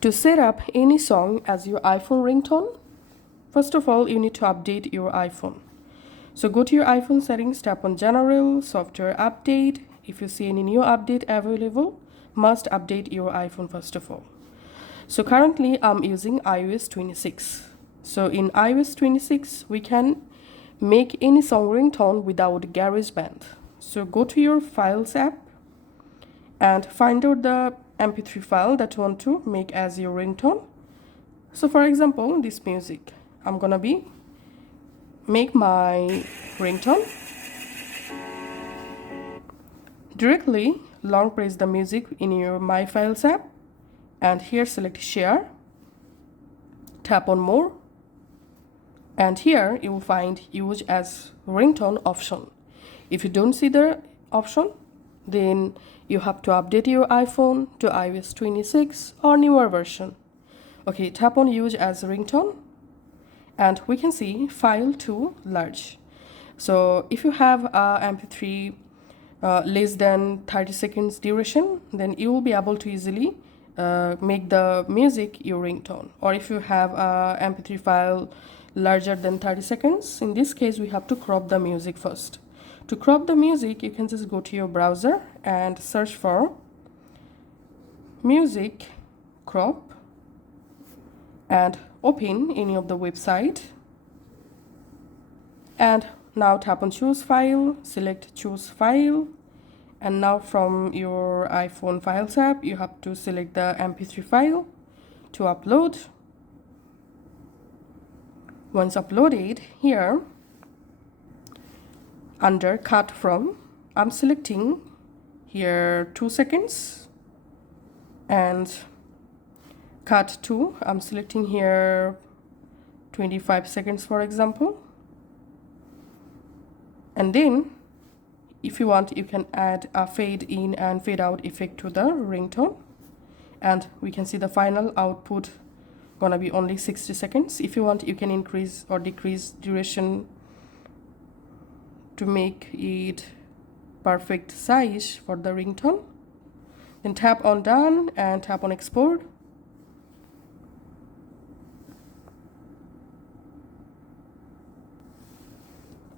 To set up any song as your iPhone ringtone, first of all, you need to update your iPhone. So go to your iPhone settings, tap on General, Software Update. If you see any new update available, must update your iPhone first of all. So currently I'm using iOS 26. So in iOS 26, we can make any song ringtone without GarageBand. So go to your Files app and find out the MP3 file that you want to make as your ringtone. So for example, this music, I'm gonna make my ringtone. Directly long press the music in your My Files app and here select Share, tap on More, and here you will find Use as Ringtone option. If you don't see the option, then you have to update your iPhone to iOS 26 or newer version. Okay, tap on Use as Ringtone and we can see File to Large. So if you have a MP3 less than 30 seconds duration, then you will be able to easily make the music your ringtone. Or if you have a MP3 file larger than 30 seconds, in this case we have to crop the music first. To crop the music, you can just go to your browser and search for music crop and open any of the website, and now tap on Choose File, select Choose File, and now from your iPhone Files app you have to select the MP3 file to upload. Once uploaded, here under Cut From, I'm selecting here 2 seconds, and Cut To, I'm selecting here 25 seconds for example. And then if you want, you can add a fade in and fade out effect to the ringtone, and we can see the final output gonna be only 60 seconds. If you want, you can increase or decrease duration to make it perfect size for the ringtone. Then tap on Done and tap on Export.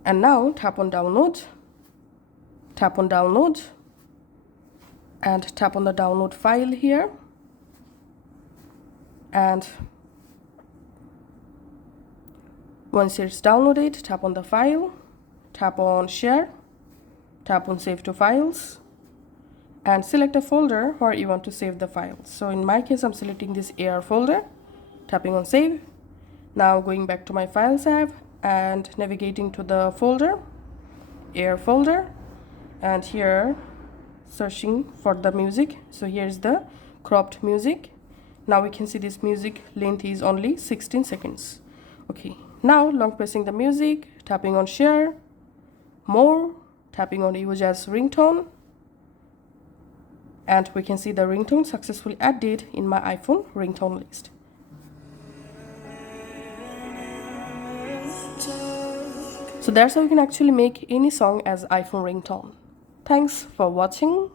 And now tap on Download, tap on Download, and tap on the download file here. And once it's downloaded, tap on the file, tap on Share, tap on Save to Files, and select a folder where you want to save the files. So in my case, I'm selecting this AR folder, tapping on Save. Now going back to my Files app and navigating to the folder, AR folder, and here searching for the music. So here's the cropped music. Now we can see this music length is only 16 seconds. Okay, now long pressing the music, tapping on Share, More, tapping on Use as Ringtone, and we can see the ringtone successfully added in my iPhone ringtone list. So that's how you can actually make any song as iPhone ringtone. Thanks for watching.